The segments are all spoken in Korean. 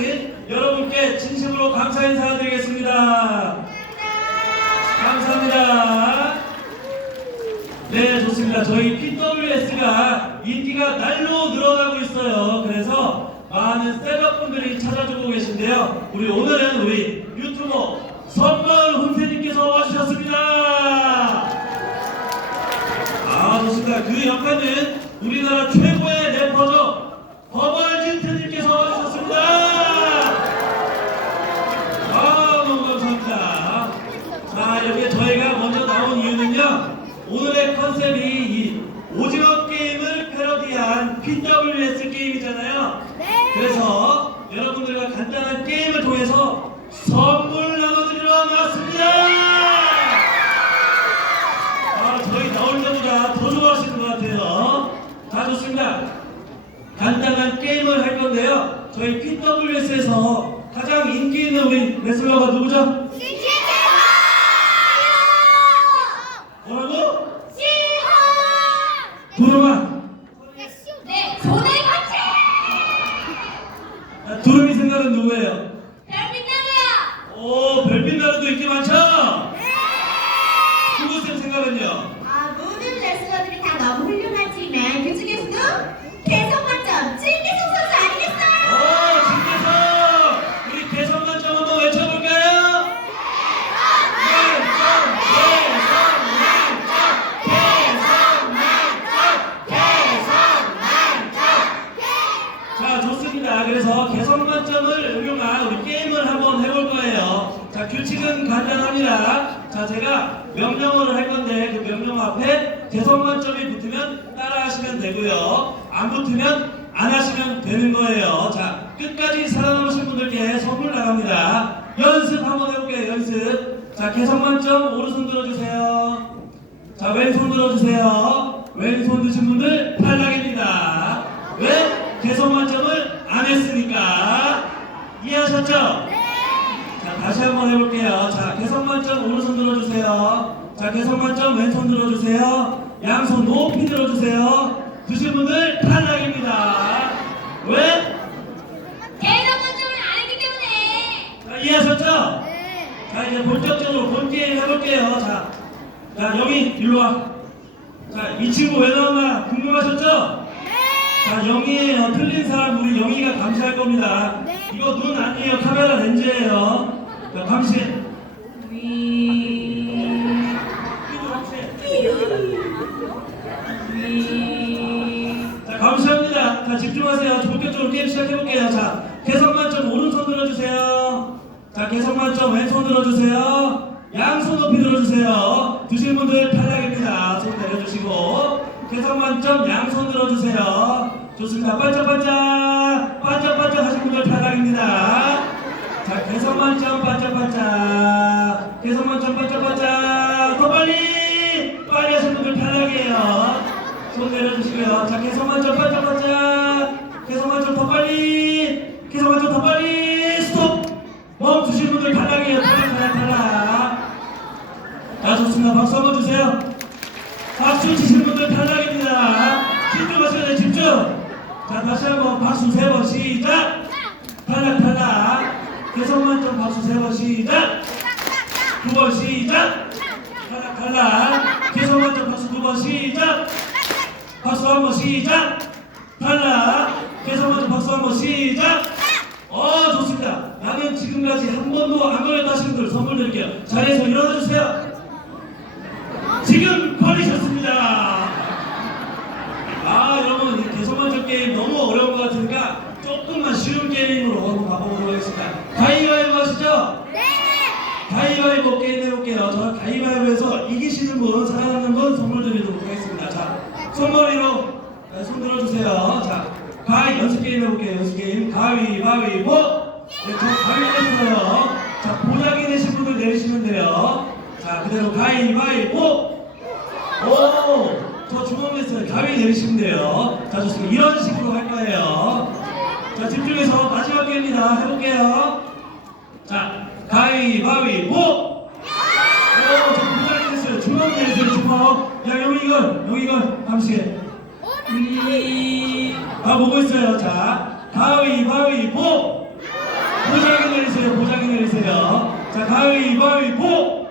주신 여러분께 진심으로 감사 인사드리겠습니다. 감사합니다. 네, 좋습니다. 저희 PWS가 인기가 날로 늘어나고 있어요. 그래서 많은 셀럽분들이 찾아주고 계신데요. 우리 오늘은 우리 유튜버 선걸 훈세님께서 와주셨습니다. 아, 좋습니다. 그 역할은 우리나라 최고의 래퍼죠. 버벌진트님께서 와주셨습니다. 아, 너무 감사합니다. 자, 이렇게 저희가 먼저 나온 이유는요. 오늘의 컨셉이 이 오징어 게임을 패러디한 PWS 게임이잖아요. 그래서 여러분들과 간단한 통해서 선물 나눠드리러 나왔습니다. 아, 저희 나올 때보다 더 좋아하시는 것 같아요. 자, 좋습니다. 간단한 게임을 할 건데요. 저희 PWS에서 가장 인기 있는 우리 레슬러가 누구죠? 뭐라고? 도겸아. 네, 손에 같이! 자, 도겸이 생각은 누구예요? 별빛나무야! 나루도 인기 많죠? 구구쌤 생각은요? 아, 모든 레슬러들이 다 너무 훌륭하지만 그 중에서도 개성 만점 찔기성 선수 아니겠어요? 오, 진계성! 우리 개성 만점 한번 외쳐볼까요? 만점! 개성 만점! 개성 만점! 개성 만점! 자, 좋습니다. 그래서 개성 만점을 응용한 우리 게임을 한번 해볼 거예요. 자, 규칙은 간단합니다. 자, 제가 명령어를 할 건데 그 명령 앞에 개성 만점이 붙으면 따라 하시면 되고요. 안 붙으면 안 하시면 되는 거예요. 자, 끝까지 살아남으신 분들께 선물 나갑니다. 연습 한번 해볼게요. 연습. 자, 개성 만점 오른손 들어주세요. 자, 왼손 들어주세요. 왼손 드신 분들 탈락입니다. 왜? 개성 만점을 안 했으니까. 이해하셨죠? 자, 다시 한번 해볼게요. 자, 개성 만점 오른손 들어주세요. 자, 개성 만점 왼손 들어주세요. 양손 높이 들어주세요. 드신 분들 탈락입니다. 왜? 개성 만점을 안 했기 때문에! 자, 이해하셨죠? 자 이제 본격적으로 본 게임 해볼게요. 자, 자 영희 일로 와. 자 이 친구 왜 나왔나 궁금하셨죠? 자 영희예요. 틀린 사람 우리 영희가 감시할 겁니다. 이거 눈 아니에요. 카메라 렌즈예요. 자 감시. 이거 감시. 자 감시합니다. 자 집중하세요. 본격적으로 게임 시작해볼게요. 자 개성 만점 오른손 들어주세요. 자 개성 만점 왼손 들어주세요. 양손 높이 들어주세요. 드신 분들 탈락입니다. 손 내려주시고 개성 만점 양손 들어주세요. 좋습니다. 반짝반짝 반짝반짝 하신 분들 탈락입니다. 자 개성 만점 반짝반짝 개성 만점 반짝반짝 더 빨리 빨리 하신 분들 탈락이에요. 손 내려주시고요. 자, 개성 만점 반짝반짝. 개성 만점 더 빨리. 개성 만점 더 빨리. 스톱. 멈추신 분들 탈락이에요. 탈락, 탈락, 탈락. 자, 좋습니다. 박수 한번 주세요. 박수 치신 분들 탈락입니다. 집중하셔야 돼요, 집중. 자, 다시 한번 박수 세 번 시작. 탈락, 탈락. 개성 만점 박수 세번 시작. 두 번 시작. 탈락, 탈락. 개성 만점 박수 두 번 시작. 박수 한 번 시작. 탈락. 계속 먼저 박수 한 번 시작. 어 좋습니다. 나는 지금까지 한 번도 안 걸렸다 하시는 분들 선물 드릴게요. 자리에서 일어나 주세요. 지금 걸리셨습니다. 아 여러분 이 개성만점 게임 너무 어려운 것 같으니까 조금만 쉬운 게임으로 한번 가보도록 하겠습니다. 가위바위보 하시죠? 가위바위보 게임 해볼게요. 저 가위바위보에서 분, 살아남는 분 선물 드리도록 하겠습니다. 자, 손머리로 네, 손 들어주세요. 자, 가위 연습 게임 해볼게요. 연습 게임. 가위 바위 보. 네, 저 가위 했어요. 자, 보자기 되신 분들 내리시면 돼요. 자, 그대로 가위 바위 보. 오, 저 주먹 냈어요. 가위 내리시면 돼요. 자, 좋습니다. 이런 식으로 할 거예요. 자, 집중해서 마지막 게임입니다. 해볼게요. 자, 가위 바위 보! 오, 저 부자리 주먹 내세요, 주먹. 야, 여기 이걸, 여기 이걸, 감시해. 이, 아 보고 있어요. 자, 가위 바위 보. 보자기 내리세요. 보자기 내리세요. 자, 가위 바위 보.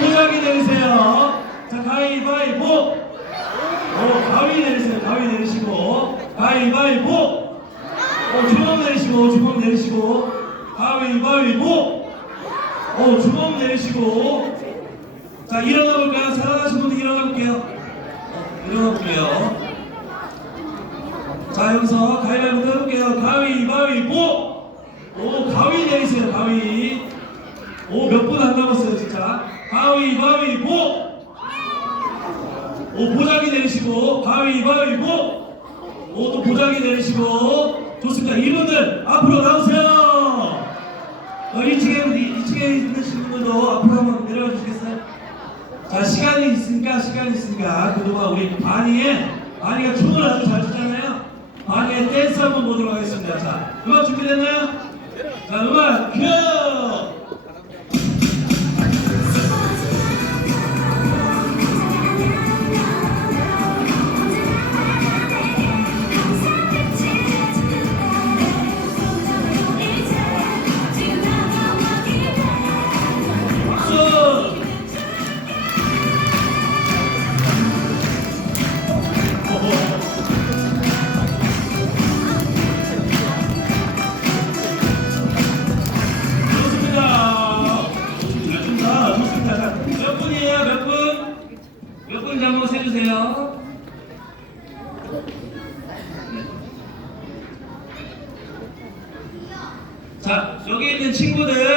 보자기 내리세요. 자, 가위 바위 보. 오, 가위 내리세요. 가위 내리시고. 가위 바위 보. 오, 주먹 내리시고, 주먹 내리시고. 가위 바위 보. 오, 주먹 내리시고. 자, 일어나 볼까요? 살아나신 분들 일어나 볼게요. 어, 일어나 볼게요. 자, 여기서 가위바위보 해볼게요. 가위바위보. 오, 가위 내리세요. 가위. 오, 몇 분 안 남았어요, 진짜. 가위바위보. 오, 보자기 내리시고. 가위바위보. 오, 또 보자기 내리시고. 좋습니다. 이분들 앞으로 나오세요. 어, 2층에, 2층에 있으신 분들도 앞으로 한번 내려와 주시겠어요? 자, 시간이 있으니까, 시간이 있으니까, 그동안 우리 바니에, 바니가 춤을 아주 잘 추잖아요. 바니의 댄스 한번 보도록 하겠습니다. 자, 음악 준비됐나요? 자, 음악 큐! 친구들,